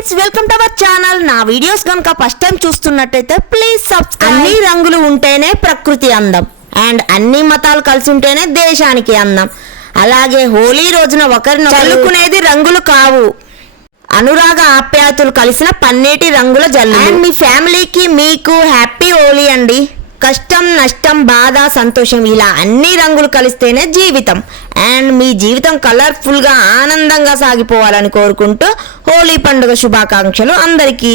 Friends, welcome to our channel. నా videos కనుక first time చూస్తున్నట్టయితే ప్లీజ్ సబ్స్క్రైబ్. అన్ని రంగులు ఉంటేనే ప్రకృతి అందం అండ్ అన్ని మతాలు కలిసి ఉంటేనే దేశానికి అందం. అలాగే హోలీ రోజున ఒకరిని చల్లుకునేది రంగులు కావు, అనురాగ ఆప్యాయతలు కలిసిన పన్నేటి రంగుల జల్లు. అండ్ మీ ఫ్యామిలీకి మీకు హ్యాపీ హోలీ అండి. కష్టం, నష్టం, బాధ, సంతోషం ఇలా అన్ని రంగులు కలిస్తేనే జీవితం. అండ్ మీ జీవితం కలర్ఫుల్గా ఆనందంగా సాగిపోవాలని కోరుకుంటూ హోలీ పండుగ శుభాకాంక్షలు అందరికీ.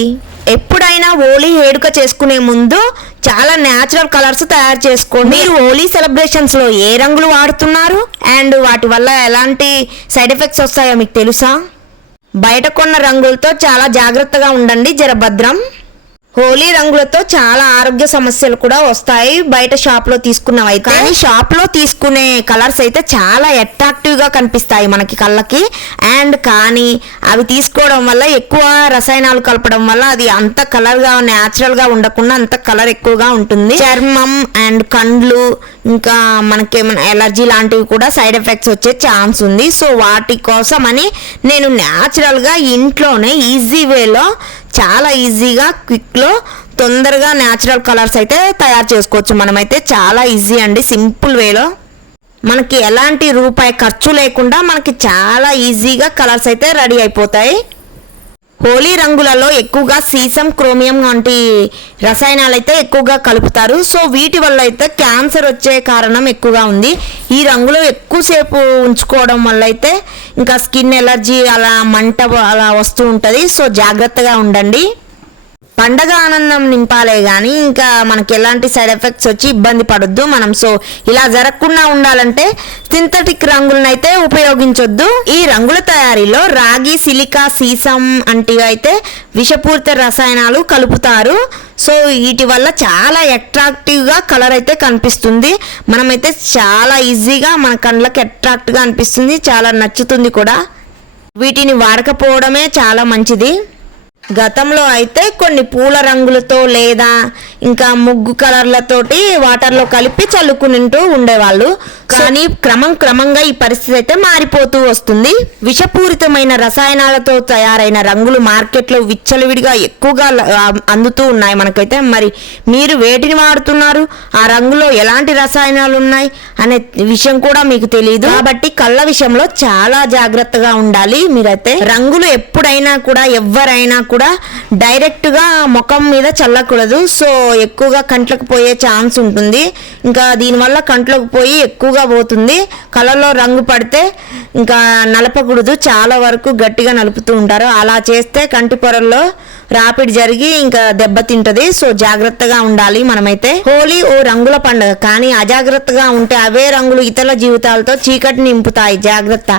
ఎప్పుడైనా హోలీ వేడుక చేసుకునే ముందు చాలా న్యాచురల్ కలర్స్ తయారు చేసుకోండి. మీరు హోలీ సెలబ్రేషన్స్ లో ఏ రంగులు వాడుతున్నారు అండ్ వాటి వల్ల ఎలాంటి సైడ్ ఎఫెక్ట్స్ వస్తాయో మీకు తెలుసా? బయట కొన్న రంగులతో చాలా జాగ్రత్తగా ఉండండి, జరభద్రం. హోలీ రంగులతో చాలా ఆరోగ్య సమస్యలు కూడా వస్తాయి బయట షాప్ లో తీసుకున్నవి. కానీ షాప్ లో తీసుకునే కలర్స్ అయితే చాలా అట్రాక్టివ్ గా కనిపిస్తాయి మనకి కళ్ళకి. అండ్ కానీ అవి తీసుకోవడం వల్ల ఎక్కువ రసాయనాలు కలపడం వల్ల అది అంత కలర్ గా న్యాచురల్ గా ఉండకుండా అంత కలర్ ఎక్కువగా ఉంటుంది. చర్మం అండ్ కండ్లు ఇంకా మనకేమైనా ఎలర్జీ లాంటివి కూడా సైడ్ ఎఫెక్ట్స్ వచ్చే ఛాన్స్ ఉంది. సో వాటి కోసం అని నేను న్యాచురల్ గా ఇంట్లోనే ఈజీ వేలో చాలా ఈజీగా క్విక్లో తొందరగా న్యాచురల్ కలర్స్ అయితే తయారు చేసుకోవచ్చు. మనమైతే చాలా ఈజీ అండి, సింపుల్ వేలో మనకి ఎలాంటి రూపాయి ఖర్చు లేకుండా మనకి చాలా ఈజీగా కలర్స్ అయితే రెడీ అయిపోతాయి. హోలీ రంగులలో ఎక్కువగా సీసం, క్రోమియం వంటి రసాయనాలు అయితే ఎక్కువగా కలుపుతారు. సో వీటి వల్ల అయితే క్యాన్సర్ వచ్చే కారణం ఎక్కువగా ఉంది. ఈ రంగులో ఎక్కువసేపు ఉంచుకోవడం వల్ల అయితే ఇంకా స్కిన్ ఎలర్జీ అలా మంట అలా వస్తూ ఉంటుంది. సో జాగ్రత్తగా ఉండండి. పండగ ఆనందం నింపాలే కానీ ఇంకా మనకి ఎలాంటి సైడ్ ఎఫెక్ట్స్ వచ్చి ఇబ్బంది పడొద్దు మనం. సో ఇలా జరగకుండా ఉండాలంటే సింథటిక్ రంగులను అయితే ఉపయోగించొద్దు. ఈ రంగుల తయారీలో రాగి, సిలికా, సీసం వంటివి అయితే విషపూరిత రసాయనాలు కలుపుతారు. సో వీటి వల్ల చాలా అట్రాక్టివ్గా కలర్ అయితే కనిపిస్తుంది. మనమైతే చాలా ఈజీగా మన కళ్ళకి అట్రాక్ట్గా అనిపిస్తుంది, చాలా నచ్చుతుంది కూడా. వీటిని వాడకపోవడమే చాలా మంచిది. గతంలో అయితే కొన్ని పూల రంగులతో లేదా ఇంకా ముగ్గు కలర్లతోటి వాటర్లో కలిపి చల్లుకుంటూ ఉండేవాళ్ళు. కానీ క్రమంగా ఈ పరిస్థితి అయితే మారిపోతూ వస్తుంది. విషపూరితమైన రసాయనాలతో తయారైన రంగులు మార్కెట్లో విచ్చలవిడిగా ఎక్కువగా అందుతూ ఉన్నాయి మనకైతే. మరి మీరు వేటిని వాడుతున్నారు, ఆ రంగులో ఎలాంటి రసాయనాలు ఉన్నాయి అనే విషయం కూడా మీకు తెలియదు. కాబట్టి కళ్ళ విషయంలో చాలా జాగ్రత్తగా ఉండాలి మీరైతే. రంగులు ఎప్పుడైనా కూడా ఎవరైనా కూడా డైరెక్ట్ గా ముఖం మీద చల్లకూడదు. సో ఎక్కువగా కంట్లకు పోయే ఛాన్స్ ఉంటుంది. ఇంకా దీనివల్ల కంట్లకు పోయి ఎక్కువగా పోతుంది. కళ్ళలో రంగు పడితే ఇంకా నలపకూడదు, చాలా వరకు గట్టిగా నలుపుతూ ఉంటారు. అలా చేస్తే కంటి పొరల్లో రాపిడి జరిగి ఇంకా దెబ్బతింటది. సో జాగ్రత్తగా ఉండాలి మనమైతే. హోలీ ఓ రంగుల పండుగ, కానీ అజాగ్రత్తగా ఉంటే అవే రంగులు ఇతరుల జీవితాలతో చీకటి నింపుతాయి, జాగ్రత్త.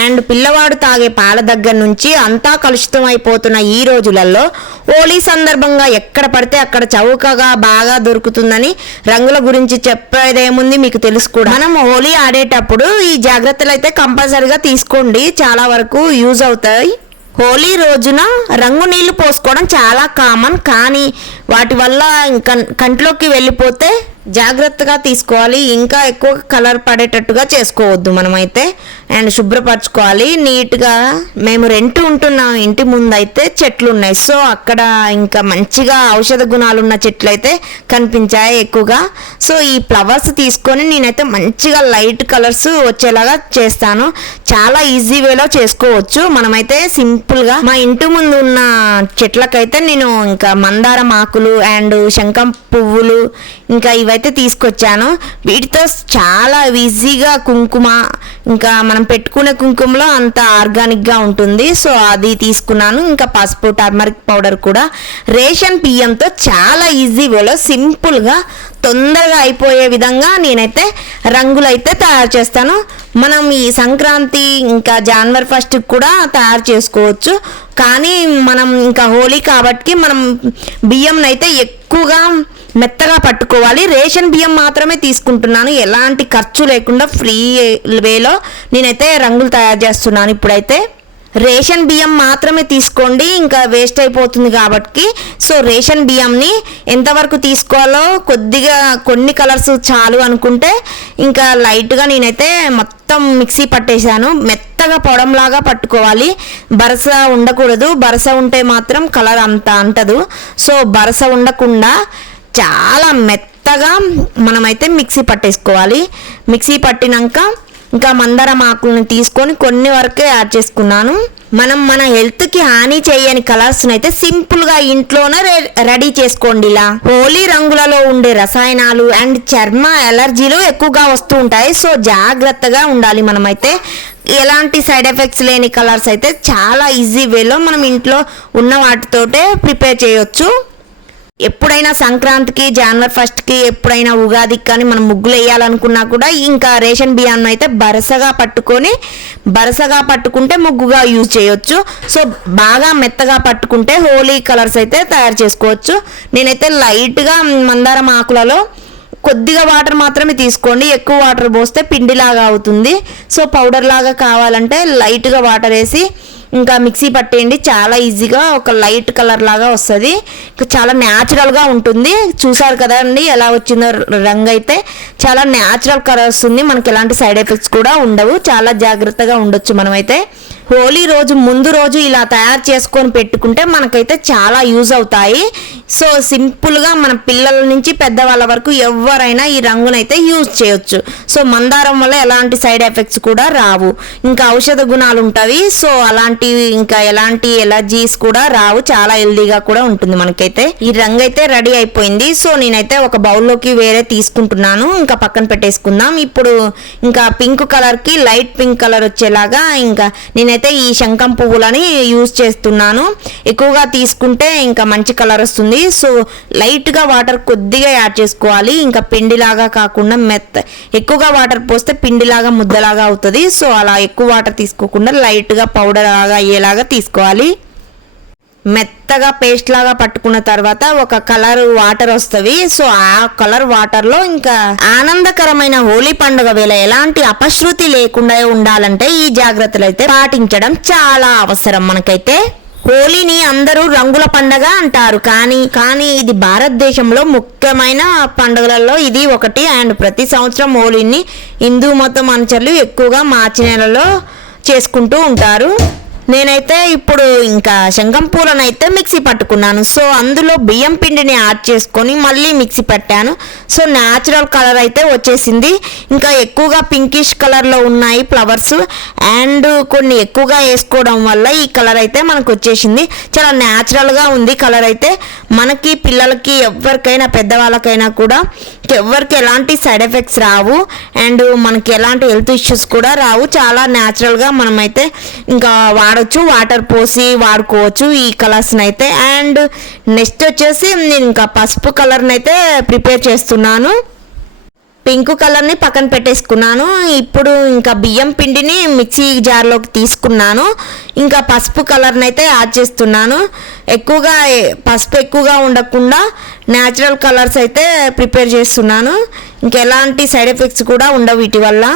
అండ్ పిల్లవాడు తాగే పాల దగ్గర నుంచి అంతా కలుషితం అయిపోతున్న ఈ రోజులలో హోలీ సందర్భంగా ఎక్కడ పడితే అక్కడ చౌకగా బాగా దొరుకుతుందని రంగుల గురించి చెప్పేదేముంది, మీకు తెలుసు కూడా. మనం హోలీ ఆడేటప్పుడు ఈ జాగ్రత్తలు అయితే కంపల్సరీగా తీసుకోండి, చాలా వరకు యూజ్ అవుతాయి. హోలీ రోజున రంగు నీళ్లు పోసుకోవడం చాలా కామన్, కానీ వాటి వల్ల కంట్లోకి వెళ్ళిపోతే జాగ్రత్తగా తీసుకోవాలి. ఇంకా ఎక్కువ కలర్ పడేటట్టుగా చేసుకోవద్దు మనమైతే. అండ్ శుభ్రపరచుకోవాలి నీట్గా. మేము రెంట్ ఉంటున్నాం, ఇంటి ముందు అయితే చెట్లు ఉన్నాయి. సో అక్కడ ఇంకా మంచిగా ఔషధ గుణాలు ఉన్న చెట్లు అయితే కనిపించాయి ఎక్కువగా. సో ఈ ఫ్లవర్స్ తీసుకొని నేనైతే మంచిగా లైట్ కలర్స్ వచ్చేలాగా చేస్తాను. చాలా ఈజీ వేలో చేసుకోవచ్చు మనమైతే సింపుల్గా. మా ఇంటి ముందు ఉన్న చెట్లకైతే నేను ఇంకా మందారం ఆకులు అండ్ శంఖం పువ్వులు ఇంకా ఇవైతే తీసుకొచ్చాను. వీటితో చాలా ఈజీగా కుంకుమ, ఇంకా మనం పెట్టుకునే కుంకుమలో అంత ఆర్గానిక్గా ఉంటుంది. సో అది తీసుకున్నాను. ఇంకా పసుపు, టర్మరిక్ పౌడర్ కూడా. రేషన్ బియ్యంతో చాలా ఈజీ వేలో సింపుల్గా తొందరగా అయిపోయే విధంగా నేనైతే రంగులు అయితే తయారు చేస్తాను. మనం ఈ సంక్రాంతి ఇంకా జనవరి 1 కూడా తయారు చేసుకోవచ్చు. కానీ మనం ఇంకా హోలీ కాబట్టి మనం బియ్యం అయితే ఎక్కువగా మెత్తగా పట్టుకోవాలి. రేషన్ బియ్యం మాత్రమే తీసుకుంటున్నాను, ఎలాంటి ఖర్చు లేకుండా ఫ్రీ వేలో నేనైతే రంగులు తయారు చేస్తున్నాను ఇప్పుడైతే. రేషన్ బియ్యం మాత్రమే తీసుకోండి, ఇంకా వేస్ట్ అయిపోతుంది కాబట్టి. సో రేషన్ బియ్యంని ఎంతవరకు తీసుకోవాలో కొద్దిగా కొన్ని కలర్స్ చాలు అనుకుంటే ఇంకా లైట్గా నేనైతే మొత్తం మిక్సీ పట్టేశాను. మెత్తగా పొడంలాగా పట్టుకోవాలి, బరస ఉండకూడదు. బరస ఉంటే మాత్రం కలర్ అంత అంటదు. సో బరస ఉండకుండా చాలా మెత్తగా మనమైతే మిక్సీ పట్టేసుకోవాలి. మిక్సీ పట్టినాక ఇంకా మందారం ఆకులను తీసుకొని కొన్ని వరకే యాడ్ చేసుకున్నాను. మన హెల్త్కి హాని చేయని కలర్స్ని అయితే సింపుల్గా ఇంట్లోనే రెడీ చేసుకోండి. ఇలా హోలీ రంగులలో ఉండే రసాయనాలు అండ్ చర్మ ఎలర్జీలు ఎక్కువగా వస్తూ ఉంటాయి. సో జాగ్రత్తగా ఉండాలి. మనమైతే ఎలాంటి సైడ్ ఎఫెక్ట్స్ లేని కలర్స్ అయితే చాలా ఈజీ వేలో మనం ఇంట్లో ఉన్న వాటితోటే ప్రిపేర్ చేయొచ్చు. ఎప్పుడైనా సంక్రాంతికి, జనవరి 1కి, ఎప్పుడైనా ఉగాదికి కానీ మనం ముగ్గులు వేయాలనుకున్నా కూడా ఇంకా రేషన్ బియ్యాన్ని అయితే బరసగా పట్టుకుంటే ముగ్గుగా యూజ్ చేయొచ్చు. సో బాగా మెత్తగా పట్టుకుంటే హోలీ కలర్స్ అయితే తయారు చేసుకోవచ్చు. నేనైతే లైట్గా మందారం ఆకులలో కొద్దిగా వాటర్ మాత్రమే తీసుకోండి, ఎక్కువ వాటర్ పోస్తే పిండిలాగా అవుతుంది. సో పౌడర్ లాగా కావాలంటే లైట్గా వాటర్ వేసి ఇంకా మిక్సీ పట్టేయండి. చాలా ఈజీగా ఒక లైట్ కలర్ లాగా వస్తుంది. చాలా న్యాచురల్గా ఉంటుంది. చూసారు కదండి ఎలా వచ్చిందో రంగు అయితే చాలా న్యాచురల్ కలర్ వస్తుంది. మనకి ఎలాంటి సైడ్ ఎఫెక్ట్స్ కూడా ఉండవు. చాలా జాగ్రత్తగా ఉండొచ్చు మనమైతే. హోలీ రోజు ముందు రోజు ఇలా తయారు చేసుకొని పెట్టుకుంటే మనకైతే చాలా యూజ్ అవుతాయి. సో సింపుల్గా మన పిల్లల నుంచి పెద్దవాళ్ళ వరకు ఎవరైనా ఈ రంగునైతే యూజ్ చేయొచ్చు. సో మందారం వల్ల ఎలాంటి సైడ్ ఎఫెక్ట్స్ కూడా రావు, ఇంకా ఔషధ గుణాలు ఉంటాయి. సో అలాంటివి ఇంకా ఎలాంటి ఎలర్జీస్ కూడా రావు. చాలా హెల్దీగా కూడా ఉంటుంది మనకైతే. ఈ రంగు అయితే రెడీ అయిపోయింది. సో నేనైతే ఒక బౌల్లోకి వేరే తీసుకుంటున్నాను, ఇంకా పక్కన పెట్టేసుకుందాం. ఇప్పుడు ఇంకా పింక్ కలర్కి లైట్ పింక్ కలర్ వచ్చేలాగా ఇంకా నేనైతే ఈ శంఖం పువ్వులని యూజ్ చేస్తున్నాను. ఎక్కువగా తీసుకుంటే ఇంకా మంచి కలర్ వస్తుంది. సో లైట్గా వాటర్ కొద్దిగా యాడ్ చేసుకోవాలి. ఇంకా పిండిలాగా కాకుండా ఎక్కువగా వాటర్ పోస్తే పిండిలాగా ముద్దలాగా అవుతుంది. సో అలా ఎక్కువ వాటర్ తీసుకోకుండా లైట్గా పౌడర్ లాగా అయ్యేలాగా తీసుకోవాలి. మెత్తగా పేస్ట్ లాగా పట్టుకున్న తర్వాత ఒక కలర్ వాటర్ వస్తవి. సో ఆ కలర్ వాటర్ లో ఇంకా ఆనందకరమైన హోలీ పండుగ వేళ ఎలాంటి అపశృతి లేకుండా ఉండాలంటే ఈ జాగ్రత్తలు అయితే పాటించడం చాలా అవసరం మనకైతే. హోలీని అందరూ రంగుల పండగ అంటారు, కానీ ఇది భారతదేశంలో ముఖ్యమైన పండుగలలో ఇది ఒకటి. అండ్ ప్రతి సంవత్సరం హోలీని హిందూ మతం అనుచరులు ఎక్కువగా మార్చి నెలలో చేసుకుంటూ ఉంటారు. నేనైతే ఇప్పుడు ఇంకా శంఖం పూలను అయితే మిక్సీ పట్టుకున్నాను. సో అందులో బియ్యం పిండిని యాడ్ చేసుకొని మళ్ళీ మిక్సీ పట్టాను. సో న్యాచురల్ కలర్ అయితే వచ్చేసింది. ఇంకా ఎక్కువగా పింకిష్ కలర్లో ఉన్నాయి ఫ్లవర్స్, అండ్ కొన్ని ఎక్కువగా వేసుకోవడం వల్ల ఈ కలర్ అయితే మనకు వచ్చేసింది. చాలా న్యాచురల్గా ఉంది కలర్ అయితే. మనకి పిల్లలకి ఎవరికైనా పెద్దవాళ్ళకైనా కూడా ఎవరికి ఎలాంటి సైడ్ ఎఫెక్ట్స్ రావు, అండ్ మనకి ఎలాంటి హెల్త్ ఇష్యూస్ కూడా రావు. చాలా న్యాచురల్గా మనమైతే ఇంకా వాడచ్చు, వాటర్ పోసి వాడుకోవచ్చు ఈ కలర్స్ని అయితే. అండ్ నెక్స్ట్ వచ్చేసి నేను ఇంకా పసుపు కలర్ని అయితే ప్రిపేర్ చేస్తున్నాను. పింక్ కలర్ని పక్కన పెట్టేసుకున్నాను. ఇప్పుడు ఇంకా బియ్యం పిండిని మిక్సీ జార్లోకి తీసుకున్నాను. ఇంకా పసుపు కలర్ని అయితే యాడ్ చేస్తున్నాను. పసుపు ఎక్కువగా ఉండకుండా న్యాచురల్ కలర్స్ అయితే ప్రిపేర్ చేస్తున్నాను. ఇంకెలాంటి సైడ్ ఎఫెక్ట్స్ కూడా ఉండవు వీటి వల్ల.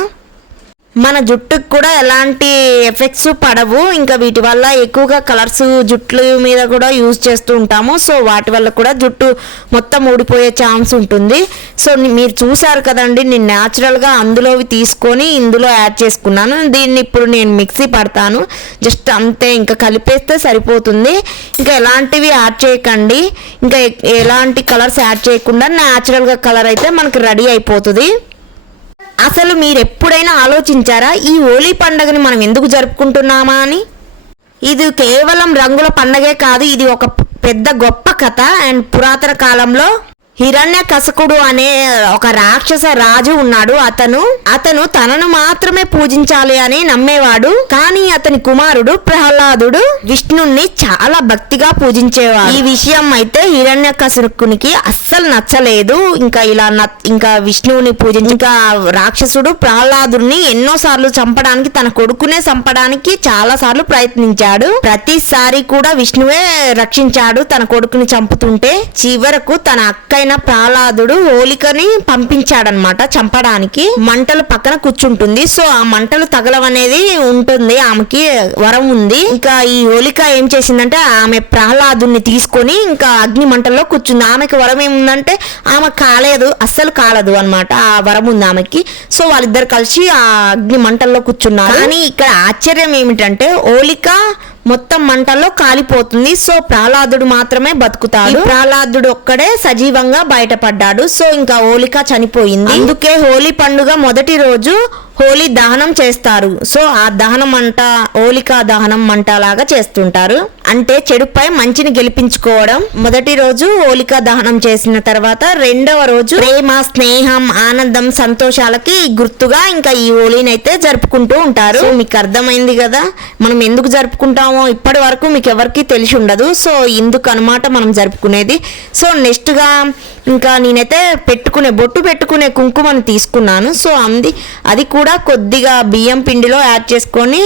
మన జుట్టుకు కూడా ఎలాంటి ఎఫెక్ట్స్ పడవు. ఇంకా వీటి వల్ల ఎక్కువగా కలర్స్ జుట్ల మీద కూడా యూజ్ చేస్తూ ఉంటాము. సో వాటి వల్ల కూడా జుట్టు మొత్తం ఊడిపోయే ఛాన్స్ ఉంటుంది. సో మీరు చూసారు కదండి, నేను న్యాచురల్గా అందులోవి తీసుకొని ఇందులో యాడ్ చేసుకున్నాను. దీన్ని ఇప్పుడు నేను మిక్సీ పడతాను. జస్ట్ అంతే, ఇంకా కలిపేస్తే సరిపోతుంది. ఇంకా ఎలాంటివి యాడ్ చేయకండి, ఇంకా ఎలాంటి కలర్స్ యాడ్ చేయకుండా న్యాచురల్గా కలర్ అయితే మనకు రెడీ అయిపోతుంది. అసలు మీరు ఎప్పుడైనా ఆలోచించారా ఈ హోలీ పండుగని మనం ఎందుకు జరుపుకుంటున్నామా అని? ఇది కేవలం రంగుల పండగే కాదు, ఇది ఒక పెద్ద గొప్ప కథ. అండ్ పురాతన కాలంలో హిరణ్యకశిపుడు అనే ఒక రాక్షస రాజు ఉన్నాడు. అతను తనను మాత్రమే పూజించాలి అని నమ్మేవాడు. కానీ అతని కుమారుడు ప్రహ్లాదుడు విష్ణుని చాలా భక్తిగా పూజించేవాడు. ఈ విషయం అయితే హిరణ్యకశిపునికి అస్సలు నచ్చలేదు. ఇంకా విష్ణువుని ఇంకా రాక్షసుడు ప్రహ్లాదుని ఎన్నోసార్లు చంపడానికి, తన కొడుకునే చంపడానికి చాలా సార్లు ప్రయత్నించాడు. ప్రతిసారి కూడా విష్ణువే రక్షించాడు తన కొడుకుని చంపుతుంటే. చివరకు తన అక్క అయిన ప్రహ్లాదుడు హోలికని పంపించాడనమాట చంపడానికి. మంటలు పక్కన కూర్చుంటుంది, సో ఆ మంటలు తగలవనేది ఉంటుంది, ఆమెకి వరం ఉంది. ఇంకా ఈ హోలిక ఏం చేసిందంటే ఆమె ప్రహ్లాదుని తీసుకొని ఇంకా అగ్ని మంటల్లో కూర్చుంది. ఆమెకి వరం ఏముందంటే ఆమె కాలేదు, అస్సలు కాలదు అనమాట, ఆ వరం ఉంది ఆమెకి. సో వాళ్ళిద్దరు కలిసి ఆ అగ్ని మంటల్లో కూర్చున్నారు. కానీ ఇక్కడ ఆశ్చర్యం ఏమిటంటే హోలిక మొత్తం మంటల్లో కాలిపోతుంది, సో ప్రహ్లాదుడు మాత్రమే బతుకుతాడు. ప్రహ్లాదుడు ఒక్కడే సజీవంగా బయటపడ్డాడు. సో ఇంకా హోలిక చనిపోయింది. అందుకే హోలీ పండుగ మొదటి రోజు హోలీ దహనం చేస్తారు. సో ఆ దహనం మంట హోలికా దహనం మంట లాగా చేస్తుంటారు. అంటే చెడుపై మంచిని గెలిపించుకోవడం. మొదటి రోజు హోలికా దహనం చేసిన తర్వాత రెండవ రోజు ప్రేమ, స్నేహం, ఆనందం, సంతోషాలకి గుర్తుగా ఇంకా ఈ హోలీని అయితే జరుపుకుంటూ ఉంటారు. సో మీకు అర్థమైంది కదా మనం ఎందుకు జరుపుకుంటామో. ఇప్పటి వరకు మీకు ఎవరికి తెలిసి ఉండదు. సో ఇందుకు అన్నమాట మనం జరుపుకునేది. సో నెక్స్ట్ గా ఇంకా నేనైతే బొట్టు పెట్టుకునే కుంకుమని తీసుకున్నాను. సో అది కూడా కొద్దిగా బియ్యం పిండిలో యాడ్ చేసుకొని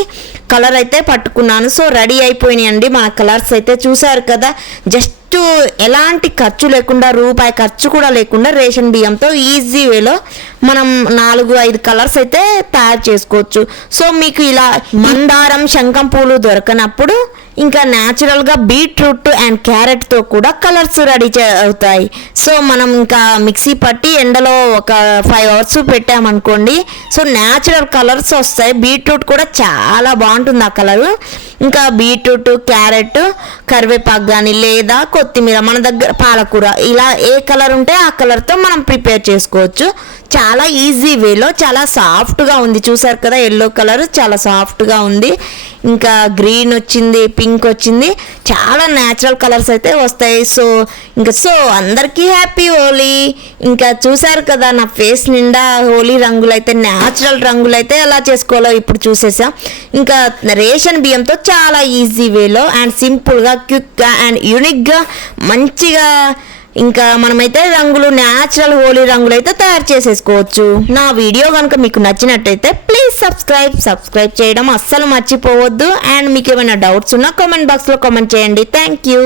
కలర్ అయితే పట్టుకున్నాను. సో రెడీ అయిపోయినాయండి మన కలర్స్ అయితే. చూసారు కదా, జస్ట్ ఎలాంటి ఖర్చు లేకుండా, రూపాయి ఖర్చు కూడా లేకుండా రేషన్ బియ్యంతో ఈజీ వేలో మనం 4-5 కలర్స్ అయితే తయారు చేసుకోవచ్చు. సో మీకు ఇలా మందారం, శంఖం పూలు దొరకనప్పుడు ఇంకా న్యాచురల్గా బీట్రూట్ అండ్ క్యారెట్తో కూడా కలర్స్ రెడీ అవుతాయి. సో మనం ఇంకా మిక్సీ పట్టి ఎండలో ఒక 5 అవర్స్ పెట్టామనుకోండి, సో న్యాచురల్ కలర్స్ వస్తాయి. బీట్రూట్ కూడా చాలా బాగుంటుంది ఆ కలరు. ఇంకా బీట్రూట్, క్యారెట్, కరివేపాకు కానీ లేదా కొత్తిమీర, మన దగ్గర పాలకూర, ఇలా ఏ కలర్ ఉంటే ఆ కలర్తో మనం ప్రిపేర్ చేసుకోవచ్చు. చాలా ఈజీ వేలో, చాలా సాఫ్ట్గా ఉంది. చూసారు కదా, ఎల్లో కలర్ చాలా సాఫ్ట్గా ఉంది. ఇంకా గ్రీన్ వచ్చింది, పింక్ వచ్చింది, చాలా న్యాచురల్ కలర్స్ అయితే వస్తాయి. సో అందరికీ హ్యాపీ హోలీ. ఇంకా చూసారు కదా నా ఫేస్ నిండా హోలీ రంగులు అయితే, న్యాచురల్ రంగులు అయితే ఎలా చేసుకోవాలో ఇప్పుడు చూసేసాం. ఇంకా రేషన్ బియ్యంతో చాలా ఈజీ వేలో అండ్ సింపుల్గా, క్విక్గా అండ్ యూనిక్గా మంచిగా ఇంకా మనమైతే రంగులు, న్యాచురల్ హోలీ రంగులు అయితే తయారు చేసేసుకోవచ్చు. నా వీడియో కనుక మీకు నచ్చినట్టయితే ప్లీజ్ సబ్స్క్రైబ్ చేయడం అస్సలు మర్చిపోవద్దు. అండ్ మీకు ఏమైనా డౌట్స్ ఉన్నా కామెంట్ బాక్స్లో కామెంట్ చేయండి. Thank you.